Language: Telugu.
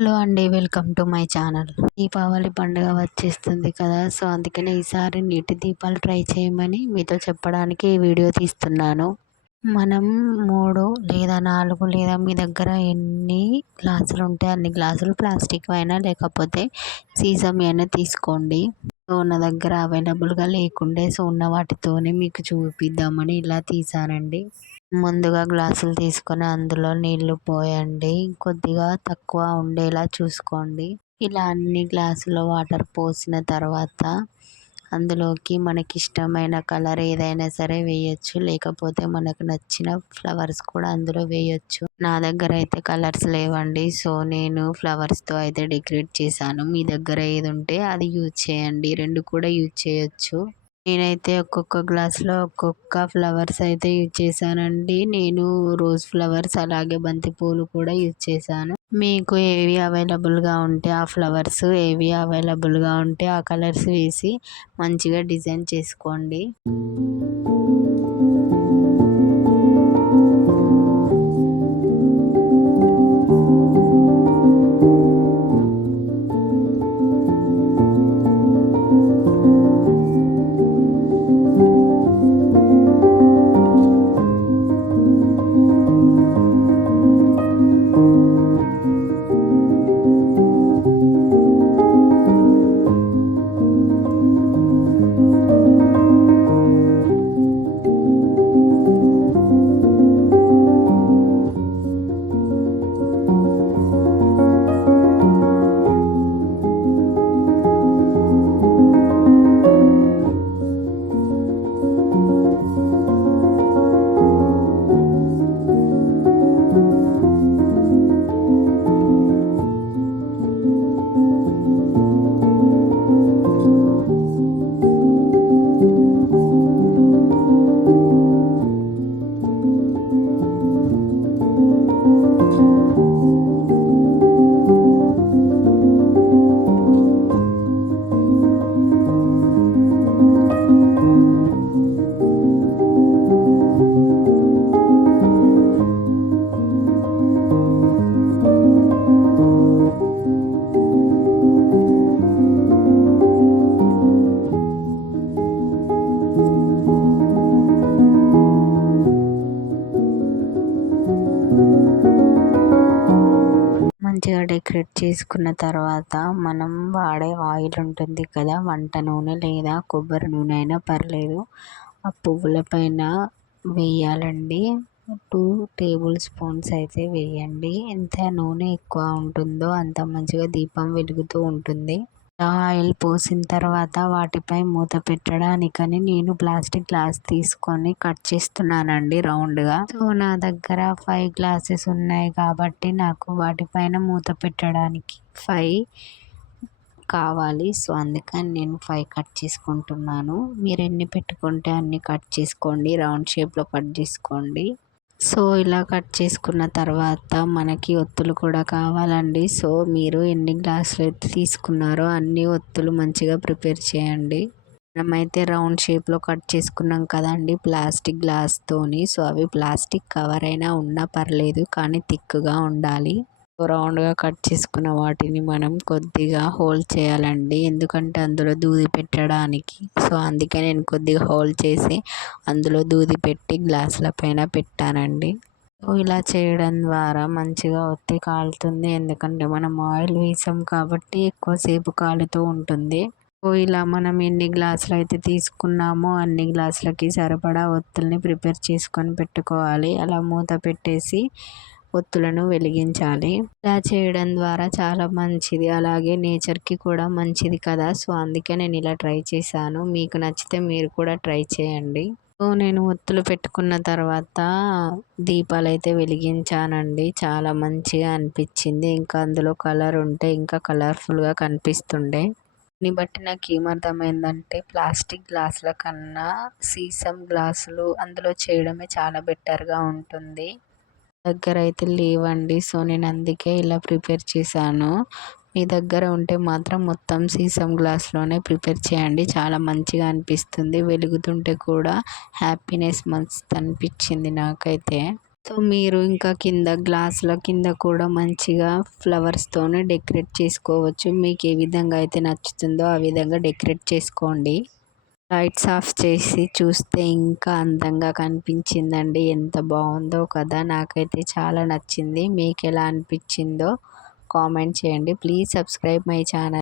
హలో అండి, welcome to my channel. Deepavali పండుగ వచ్చేస్తుంది కదా, సో అందుకనే ఈసారి నీటి దీపాలు ట్రై చేయమని మీతో చెప్పడానికి ఈ వీడియో తీస్తున్నాను. మనం 3 లేదా 4 లేదా మీ దగ్గర ఎన్ని గ్లాసులు ఉంటే అన్ని గ్లాసులు ప్లాస్టిక్ అయినా లేకపోతే సీసం అయినా తీసుకోండి. సో నా దగ్గర అవైలబుల్గా లేకుండే, సో ఉన్న వాటితోనే మీకు చూపిద్దామని ఇలా తీసానండి. ముందుగా గ్లాసులు తీసుకొని అందులో నీళ్లు పోయండి. కొద్దిగా తక్కువ ఉండేలా చూసుకోండి. ఇలా అన్ని గ్లాసులో వాటర్ పోసిన తర్వాత అందులోకి మనకి ఇష్టమైన కలర్ ఏదైనా సరే వేయచ్చు, లేకపోతే మనకు నచ్చిన ఫ్లవర్స్ కూడా అందులో వేయచ్చు. నా దగ్గర అయితే కలర్స్ లేవండి, సో నేను ఫ్లవర్స్తో అయితే డెకరేట్ చేశాను. మీ దగ్గర ఏది ఉంటే అది యూజ్ చేయండి, రెండు కూడా యూజ్ చేయొచ్చు. నేనైతే ఒక్కొక్క గ్లాస్లో ఒక్కొక్క ఫ్లవర్స్ అయితే యూజ్ చేశానండి. నేను రోజ్ ఫ్లవర్స్ అలాగే బంతి పూలు కూడా యూజ్ చేశాను. మీకు ఏవి అవైలబుల్గా ఉంటే ఆ ఫ్లవర్స్, ఏవి అవైలబుల్గా ఉంటే ఆ కలర్స్ వేసి మంచిగా డిజైన్ చేసుకోండి. మంచిగా డెకరేట్ చేసుకున్న తర్వాత మనం వాడే ఆయిల్ ఉంటుంది కదా, వంట నూనె లేదా కొబ్బరి నూనె అయినా పర్లేదు, ఆ పువ్వుల పైన వేయాలండి. 2 టేబుల్ స్పూన్స్ అయితే వేయండి. ఎంత నూనె ఎక్కువ ఉంటుందో అంత మంచిగా దీపం వెలుగుతూ ఉంటుంది. ఆయిల్ పోసిన తర్వాత వాటిపై మూత పెట్టడానికని నేను ప్లాస్టిక్ గ్లాస్ తీసుకొని కట్ చేస్తున్నానండి రౌండ్గా. సో నా దగ్గర 5 గ్లాసెస్ ఉన్నాయి కాబట్టి నాకు వాటిపైన మూత పెట్టడానికి 5 కావాలి. సో అందుకని నేను 5 కట్ చేసుకుంటున్నాను. మీరు ఎన్ని పెట్టుకుంటే అన్ని కట్ చేసుకోండి, రౌండ్ షేప్లో కట్ చేసుకోండి. సో ఇలా కట్ చేసుకున్న తర్వాత మనకి ఒత్తులు కూడా కావాలండి. సో మీరు ఎన్ని గ్లాసులు అయితే తీసుకున్నారో అన్ని ఒత్తులు మంచిగా ప్రిపేర్ చేయండి. మనమైతే రౌండ్ షేప్లో కట్ చేసుకున్నాం కదండి ప్లాస్టిక్ గ్లాస్తోని. సో అవి ప్లాస్టిక్ కవర్ అయినా ఉన్నా పర్లేదు, కానీ థిక్గా ఉండాలి. రౌండ్గా కట్ చేసుకున్న వాటిని మనం కొద్దిగా హోల్ చేయాలండి, ఎందుకంటే అందులో దూది పెట్టడానికి. సో అందుకే నేను కొద్దిగా హోల్ చేసి అందులో దూది పెట్టి గ్లాసుల పైన పెట్టానండి. సో ఇలా చేయడం ద్వారా మంచిగా ఒత్తి కాలుతుంది, ఎందుకంటే మనం ఆయిల్ వేసాం కాబట్టి ఎక్కువసేపు కాలుతూ ఉంటుంది. సో ఇలా మనం ఎన్ని గ్లాసులు అయితే తీసుకున్నామో అన్ని గ్లాసులకి సరిపడా ఒత్తుల్ని ప్రిపేర్ చేసుకొని పెట్టుకోవాలి. అలా మూత పెట్టేసి ఒత్తులను వెలిగించాలి. ఇలా చేయడం ద్వారా చాలా మంచిది, అలాగే నేచర్కి కూడా మంచిది కదా. సో అందుకే నేను ఇలా ట్రై చేశాను. మీకు నచ్చితే మీరు కూడా ట్రై చేయండి. సో నేను ఒత్తులు పెట్టుకున్న తర్వాత దీపాలు అయితే వెలిగించానండి. చాలా మంచిగా అనిపించింది. ఇంకా అందులో కలర్ ఉంటే ఇంకా కలర్ఫుల్గా కనిపిస్తుండే. దీన్ని బట్టి నాకు ఏమర్థమైందంటే ప్లాస్టిక్ గ్లాసుల కన్నా సీసం గ్లాసులు అందులో చేయడమే చాలా బెటర్గా ఉంటుంది. దగ్గర అయితే లేవండి, సో నేను అందుకే ఇలా ప్రిపేర్ చేశాను. మీ దగ్గర ఉంటే మాత్రం మొత్తం సీసం గ్లాస్లోనే ప్రిపేర్ చేయండి, చాలా మంచిగా అనిపిస్తుంది. వెలుగుతుంటే కూడా హ్యాపీనెస్ మస్త్ అనిపించింది నాకైతే. సో మీరు ఇంకా కింద గ్లాసుల కింద కూడా మంచిగా ఫ్లవర్స్తోనే డెకరేట్ చేసుకోవచ్చు. మీకు ఏ విధంగా అయితే నచ్చుతుందో ఆ విధంగా డెకరేట్ చేసుకోండి. లైట్స్ ఆఫ్ చేసి చూస్తే ఇంకా అందంగా కనిపించిందండి. ఎంత బాగుందో కదా, నాకైతే చాలా నచ్చింది. మీకు ఎలా అనిపించిందో కామెంట్ చేయండి. Please subscribe my channel.